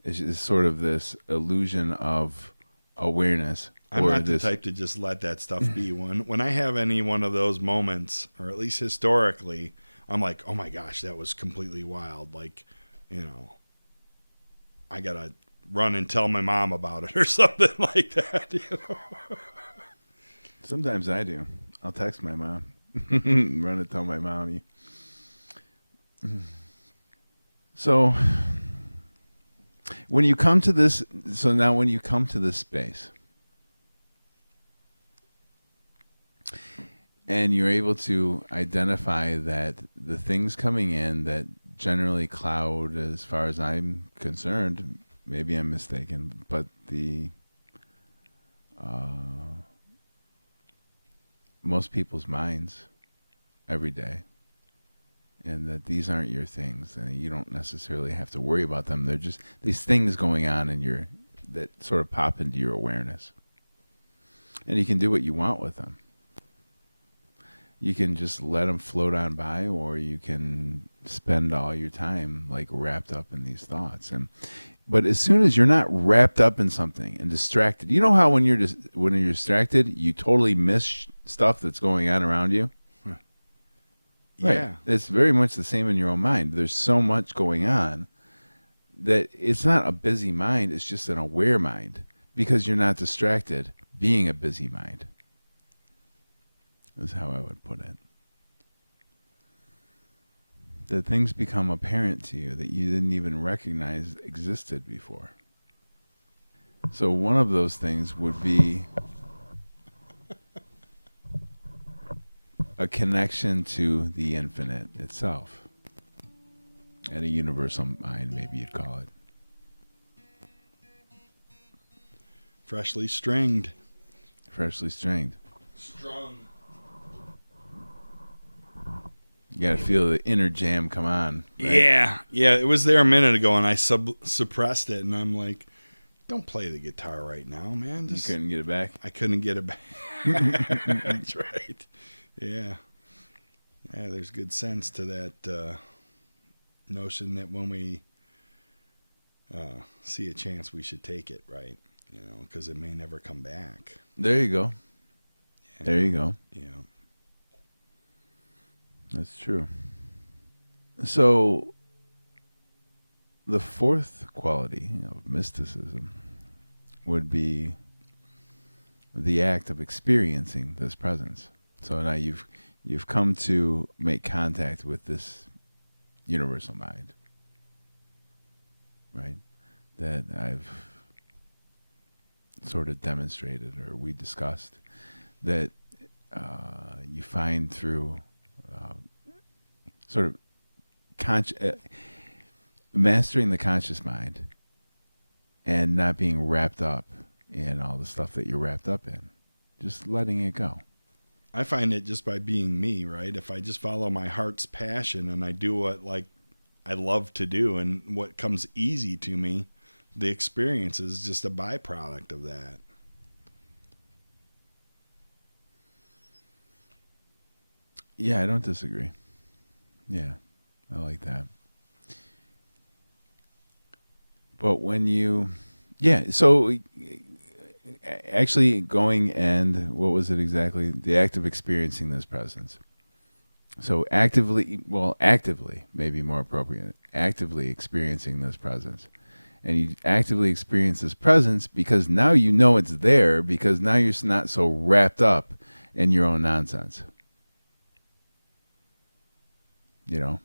It's sort of this illusion of awareness. I'm not the type to just let that stuff be. When I have any one of those moments, or at least historically, I'm like, oh my gosh, that was completely wild. Like, I got to run and tell my mom about it or something like that. Sometimes I do. I'll text my mom. Run and tell my mommy. So when you come to this space and you're able to identify that the things coming in that generally cloud, as far as I'm concerned, maybe I'm mistaken, but the most people's minds every day, and that these aren't your things, and you don't necessarily have to worry about them. They're just these things going on that sort of pop into your awareness, and you can do what you want with them. You can just let them float on by, or you can spend all your time like wrapped up in these thoughts. But as soon as you're not wrapped up in something and distracted, you know how when you're distracted, you totally miss stuff that's going on around you? Yeah. Right. It's very much the same in your own mind. There's so much going on that it's not a busy mind, it's just an aware mind, because you're not distracted being a busy mind. Is how I would put it. That things become apparent to you that you didn't even recognize existed before. So one of those things would be a connection to the infinite itself, and a universal mind, maybe you'd call it. Freshly stringed. Freshly stringed. Strung. You got to feel the inner jam come on. Right? Yeah. It was there a minute ago, and I suppressed it, and I'm like, don't play the guitar right now, man. You couldn't get it back? I couldn't get it back. That's right. Yeah, there's good sense to that notion that when we see a chance, we should take it, right? Because it may never come back. There you go. There you go. Yeah. That's true. So the fourth quality of mysticism would be the act of experiencing this presence. So now you've come to make contact with this universal mind, right? That I've sort of demonstrated, or we discussed, that you find through sort of mastering the conscious mind and not being wrapped up in all the stuff that you're wrapped up in. Just letting it go. I find it just by being me, right? If I just follow my heart's passion and I do what like I love to do and what comes easy to me, the experience is just a byproduct of that. Yeah, I don't disagree. Yeah, I like that. But when you, yeah, so actually going and what was it exactly? The act of experiencing this presence. So actively, maybe more appropriate, actively experiencing this presence. And you actively experience this presence because now you know it's there, because now you're not so wrapped up in your own nonsense. You know?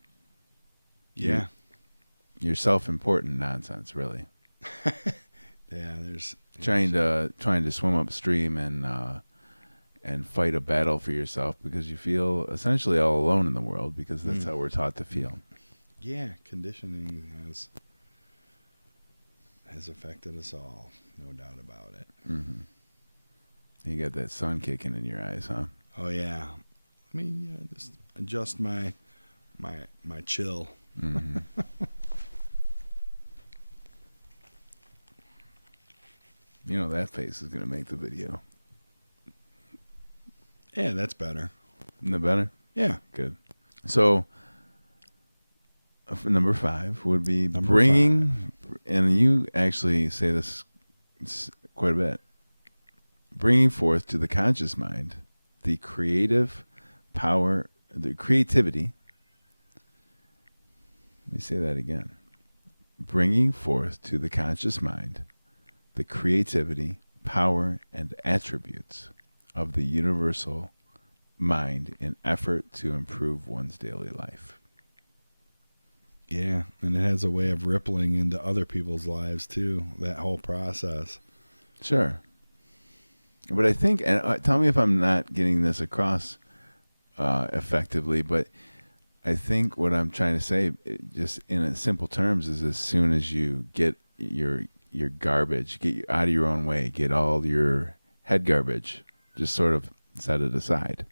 Yeah. Your self-important nonsense, really. Yeah, there's trying to swim upstream and fight a battle for yourself because you feel essentially all alone in the world, because that's how we're taught to feel. Yeah, conditioning has affected us all, no doubt about it. Mm-hmm. You got that sun kicking in your eyes, huh? Oh yeah, I mean, yeah, just adjust my chill. Mm-hmm. You know that face is gonna make the video. Yeah, that's better. Isn't that better? Yeah, good. So, number 5 would be Number bringing, and you actually say this quite a bit, bringing forth to the conscious mind the creative power, the creativity. Let me say that again. Bringing forth to the conscious mind the creativity, power, and attributes of the universal mind in effort to improve one's daily life. Yeah, and it has a way of rippling into other people's lives too, that whole process. Sure. But I think, and tell me if I'm not getting this across effectively, but I think what I'm trying to say, just in simple terms, is as soon as you get your garbage, get out of your own way, get all your head garbage, just sort of set it aside,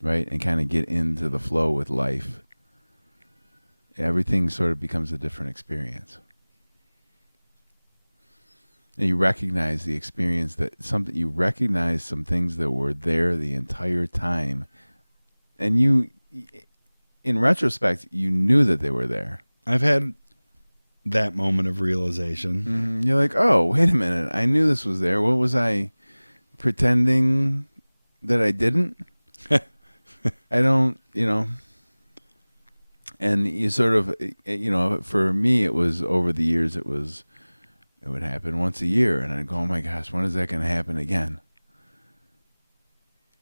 right? And kind of get into the flow with life. Everything sort of becomes a different experience. And you recognize the experience you recognize some things that were there the entire time. And you, in retrospect, you knew that they were there. I've had that moment of realization. Mm-hmm. You're like, oh, wait a minute. I knew this was there. What was I pretending that I didn't? I don't, and you sort of, for me, it was over the years, it would happen once a year. And I'd go, oh my gosh, when is that going to happen again?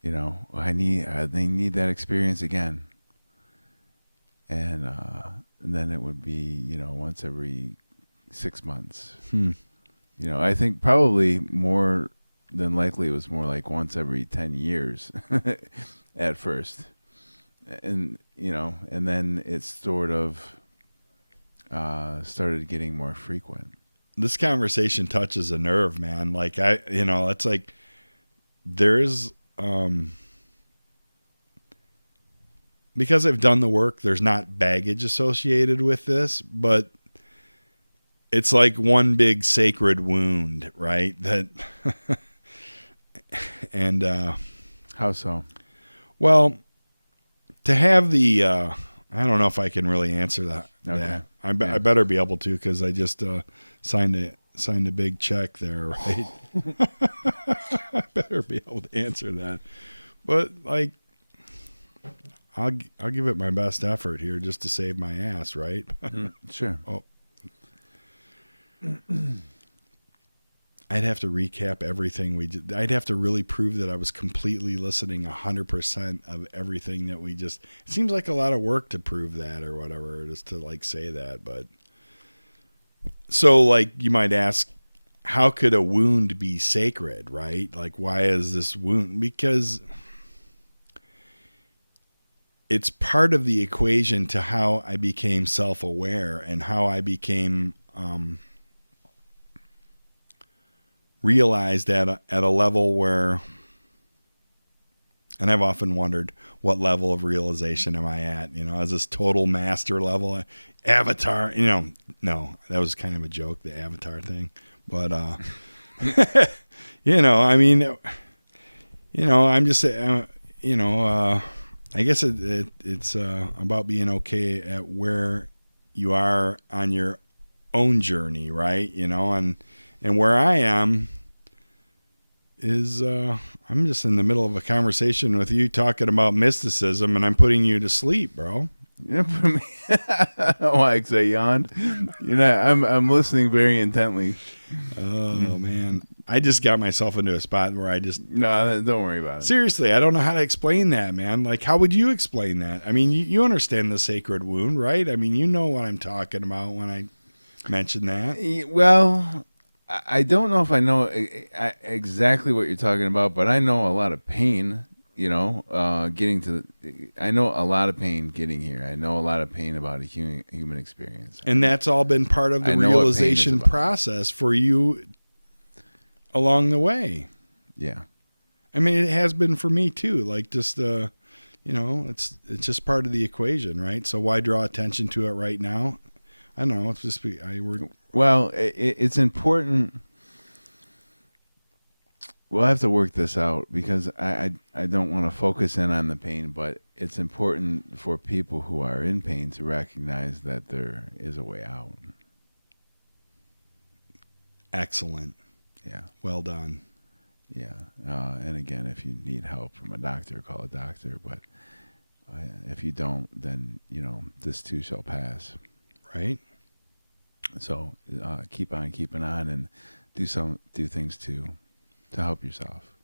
They need that experience again. And then it would be, once every 6 months. I think probably more than likely it was more like once every 10 years at first. And, and then it sort of started getting more frequent. This conversation touches a nerve, man. Like it's like there's, because I've done the work, there's not baggage associated with this, but it's like one big sacred wound, right? That, and, how so? Well, to have the, I don't know if I can really answer that. Okay. Yeah. I better be able to, because I just signed a big check there, right? I better be able to answer that. But like, I'll give it my best effort here just to save my ass, right? Sure. Oh. I'd have to recap everything we did. I'd have to really prove that I was completely listening 100% of everything that we just. It seems like a lot of work to prove that or whatever, just to like say that. But so like you might ask, how could a wound be sacred, right? Like why is this wound? Because it's part of the equation to how I became self-aware and how I became realized at a level where, and I've often wondered, what level of realization am I at? You know, is this total master level? Avatar, you know, no, that was kind of a joke, the Avatar thing. But, you know, I mean, you know, I'm just, you know, I guess it's about being okay at where you are on your own journey, right? You know, and where I am is I'm just in the middle of a conversation with you talking about mysticism, and I'm putting you to sleep, bro. Yeah, for me. Oh, I yawned. You know, I'm listening very intently. Oh man, I just got myself into a spot where I just no, don't worry about it. Seriously, I don't know how to explain that, man. Like, how would you explain that? I mean, you understand the sacred wound, right? I mean, you know what I'm talking about when I mention that. Well, I don't know if I know exactly what you're talking about, but I know a lot of pain. You know, I know a lot of pain getting here. I know a lot of pain about a human experience. And that's all been part of the realization process for you along the way. Yeah. I mean, it has been for me too. Like just, you know, it's just part of the equation, right? So why draw attention to it right now? I don't know. It's just, well, it's important. We'll have to work this out because I don't want to focus in on the pain, but it's important for people who are in pain to recognize that there is a way out. Excellent. Yeah. Well done. Yeah. And again, if you need help from a doctor, call a doctor. But if you don't, then, you know, this too shall pass. Right. So keep on keeping on and do things to help yourself.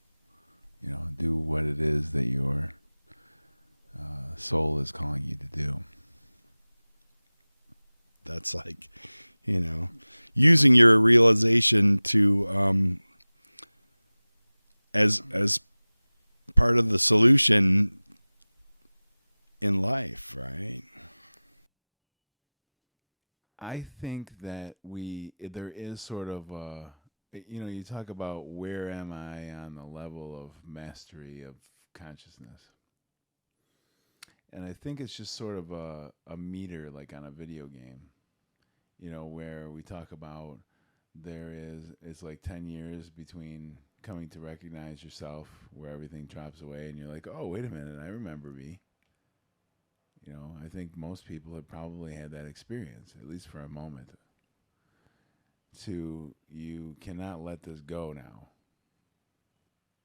You know, do what it is that your soul is calling you to do. That's like, you know, using your realization to as part of the solution in life, right? I think that there is sort of you know, you talk about where am I on the level of mastery of consciousness. And I think it's just sort of a meter like on a video game, you know, where we talk about it's like 10 years between coming to recognize yourself where everything drops away and you're like, oh, wait a minute, I remember me. You know, I think most people have probably had that experience, at least for a moment. You cannot let this go now.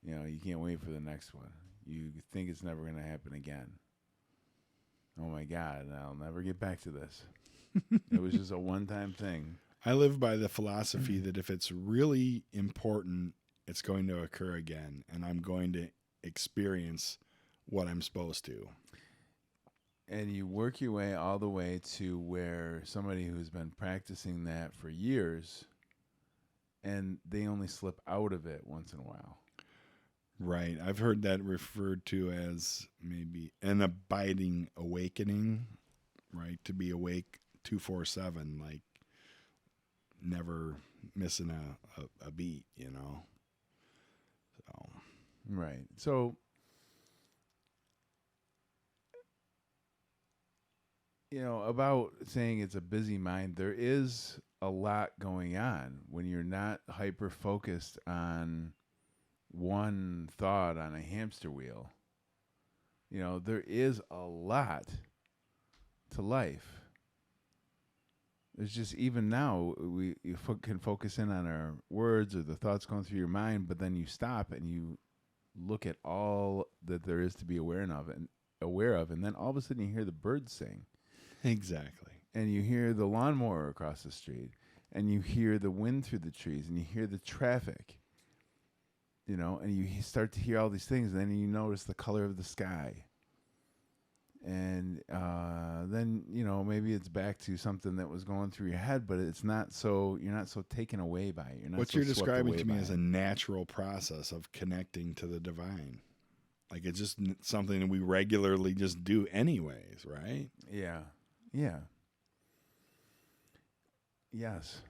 You know, you can't wait for the next one. You think it's never going to happen again. Oh my God, I'll never get back to this. It was just a one-time thing. I live by the philosophy that if it's really important, it's going to occur again, and I'm going to experience what I'm supposed to. And you work your way all the way to where somebody who's been practicing that for years, and they only slip out of it once in a while. Right. I've heard that referred to as maybe an abiding awakening, right? To be awake 24/7, like never missing a beat, you know? So. Right. So, you know, about saying it's a busy mind, there is a lot going on when you're not hyper focused on one thought on a hamster wheel. You know, there is a lot to life. There's just, even now, you can focus in on our words or the thoughts going through your mind, but then you stop and you look at all that there is to be aware of, and then all of a sudden you hear the birds sing. Exactly. And you hear the lawnmower across the street, and you hear the wind through the trees, and you hear the traffic, you know, and you start to hear all these things, and then you notice the color of the sky. And then, you know, maybe it's back to something that was going through your head, but it's not so, you're not so taken away by it. What you're describing to me is a natural process of connecting to the divine. Like it's just something that we regularly just do anyways, right? Yeah. Yeah. Yes.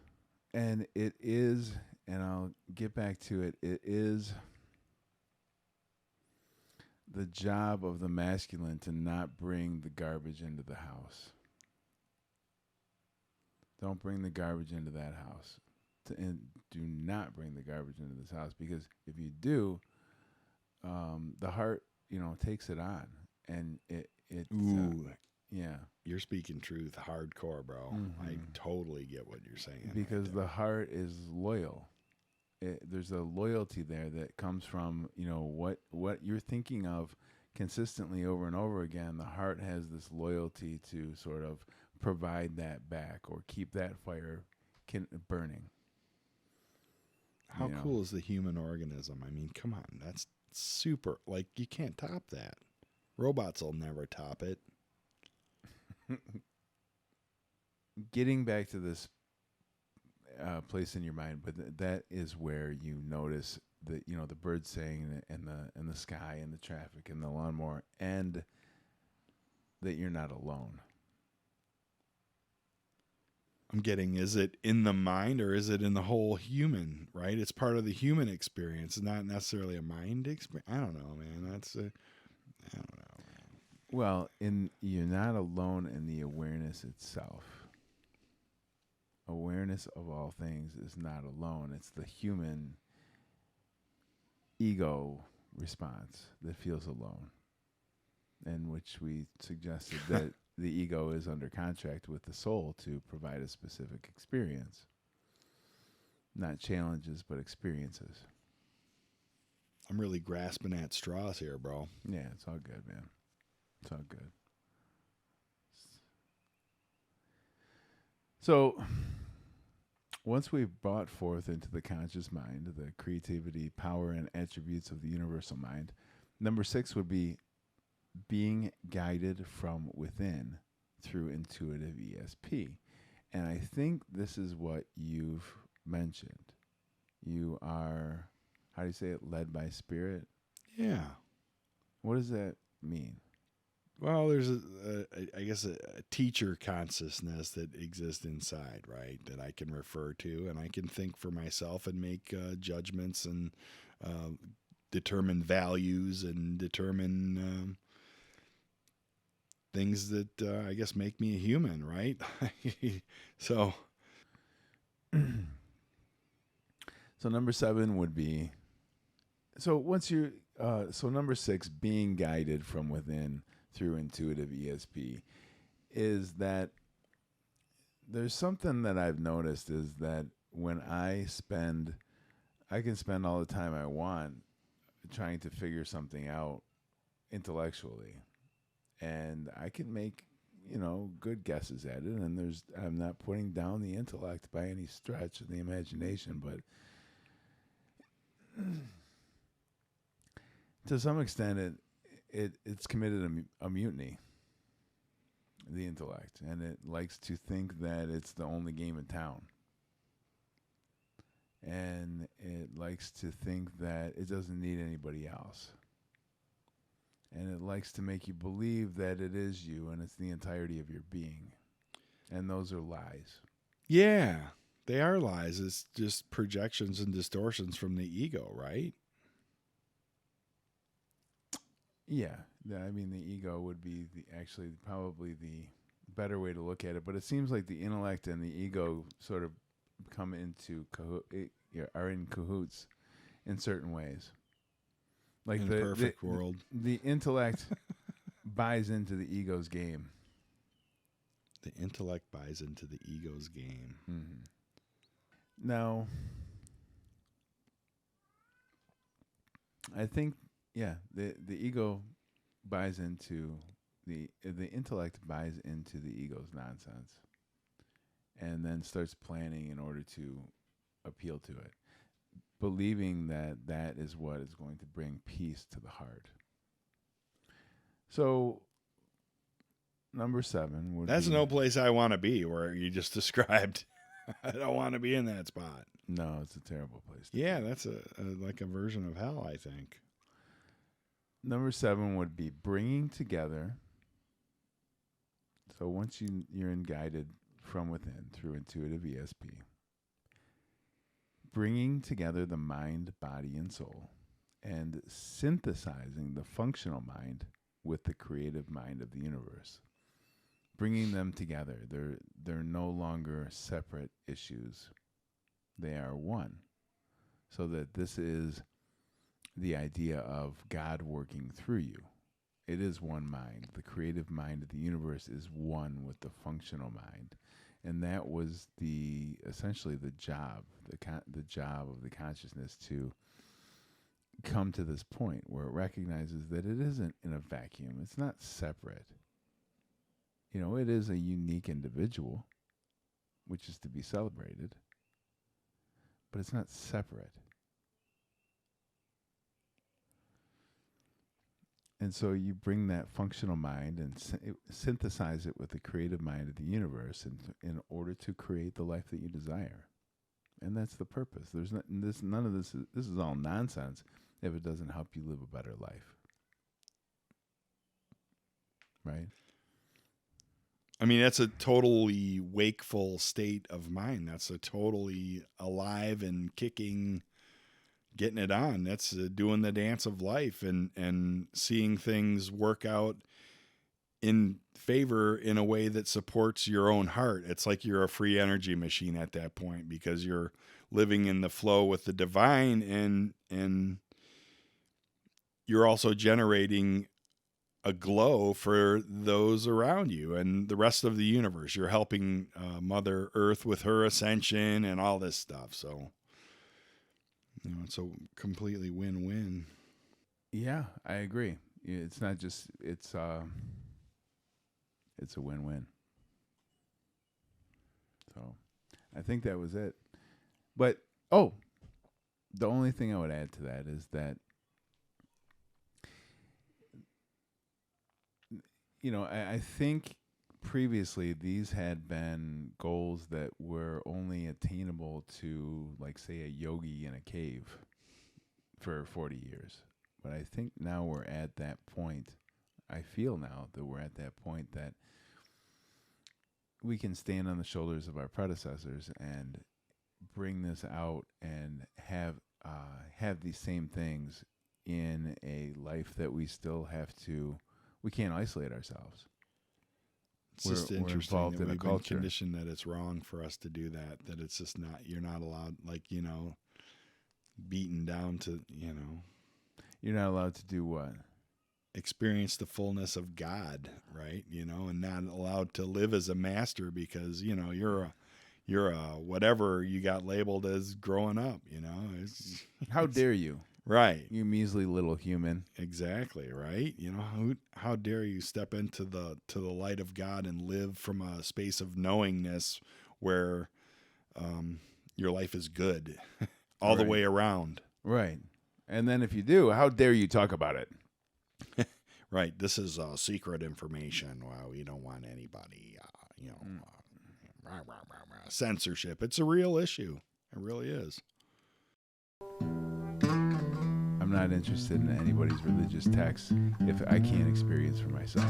And it is, and I'll get back to it, it is the job of the masculine to not bring the garbage into the house. Don't bring the garbage into that house. And do not bring the garbage into this house, because if you do, the heart, takes it on, and Ooh, yeah, you're speaking truth, hardcore, bro. Mm-hmm. I totally get what you're saying. because right the heart is loyal. There's a loyalty there that comes from what you're thinking of consistently over and over again. The heart has this loyalty to sort of provide that back or keep that fire burning. How cool is the human organism? I mean, come on, that's super. Like, you can't top that. Robots will never top it. Getting back to this place in your mind, but that is where you notice the birds saying and the sky and the traffic and the lawnmower, and that you're not alone. I'm getting, is it in the mind or is it in the whole human, right? It's part of the human experience, not necessarily a mind experience. I don't know, man. I don't know. Well, you're not alone in the awareness itself. Awareness of all things is not alone. It's the human ego response that feels alone, in which we suggested that the ego is under contract with the soul to provide a specific experience. Not challenges, but experiences. I'm really grasping at straws here, bro. Yeah, it's all good, man. It's all good. So, once we've brought forth into the conscious mind the creativity, power, and attributes of the universal mind, number 6 would be being guided from within through intuitive ESP. And I think this is what you've mentioned. You are, how do you say it, led by spirit? Yeah. What does that mean? Well, there's I guess a teacher consciousness that exists inside, right? That I can refer to, and I can think for myself and make judgments and determine values and determine things that I guess make me a human, right? So number 7 would be, so number 6, being guided from within through intuitive ESP, is that there's something that I've noticed is that when I can spend all the time I want trying to figure something out intellectually, and I can make good guesses at it, and I'm not putting down the intellect by any stretch of the imagination, but to some extent it's committed a mutiny, the intellect, and it likes to think that it's the only game in town, and it likes to think that it doesn't need anybody else. And it likes to make you believe that it is you and it's the entirety of your being. And those are lies. yeah, they are lies. It's just projections and distortions from the ego, right? Yeah. I mean, the ego would be probably the better way to look at it. But it seems like the intellect and the ego sort of are in cahoots in certain ways. Like in a perfect world. The intellect buys into the ego's game. The intellect buys into the ego's game. Mm-hmm. Now, I think, the ego buys into the intellect buys into the ego's nonsense, and then starts planning in order to appeal to it, believing that is what is going to bring peace to the heart. So, number 7 would That's be, no place I want to be, where you just described. I don't want to be in that spot. No, it's a terrible place. Yeah, that's like a version of hell, I think. Number 7 would be bringing together. So once you're in guided from within through intuitive ESP, bringing together the mind, body, and soul, and synthesizing the functional mind with the creative mind of the universe. Bringing them together. They're no longer separate issues. They are one. So that this is the idea of God working through you. It is one mind. The creative mind of the universe is one with the functional mind. And that was essentially the job, the job of the consciousness to come to this point where it recognizes that it isn't in a vacuum. It's not separate. It is a unique individual, which is to be celebrated, but it's not separate. And so you bring that functional mind and synthesize it with the creative mind of the universe in order to create the life that you desire. And that's the purpose. There's none of this. This is all nonsense if it doesn't help you live a better life. Right? I mean, that's a totally wakeful state of mind. That's a totally alive and kicking, getting it on. That's doing the dance of life and seeing things work out in favor in a way that supports your own heart. It's like you're a free energy machine at that point because you're living in the flow with the divine, and you're also generating a glow for those around you and the rest of the universe. You're helping Mother Earth with her ascension and all this stuff. So, it's a completely win-win. Yeah, I agree. It's not just it's a win-win. So, I think that was it. But the only thing I would add to that is that I think previously these had been goals that were only attainable to, like, say, a yogi in a cave for 40 years. But I think now we're at that point. I feel now that we're at that point that we can stand on the shoulders of our predecessors and bring this out and have these same things in a life that we still have to. We can't isolate ourselves. It's just interesting that we've been conditioned that it's wrong for us to do that. That it's just not. You're not allowed. Beaten down to. You're not allowed to do what? Experience the fullness of God, right? And not allowed to live as a master because you're a whatever you got labeled as growing up. How dare you? Right. You measly little human. Exactly, right? How dare you step into the light of God and live from a space of knowingness where your life is good all the way around. Right. And then if you do, how dare you talk about it? Right. This is secret information. Well, we don't want anybody, censorship. It's a real issue. It really is. I'm not interested in anybody's religious texts if I can't experience for myself.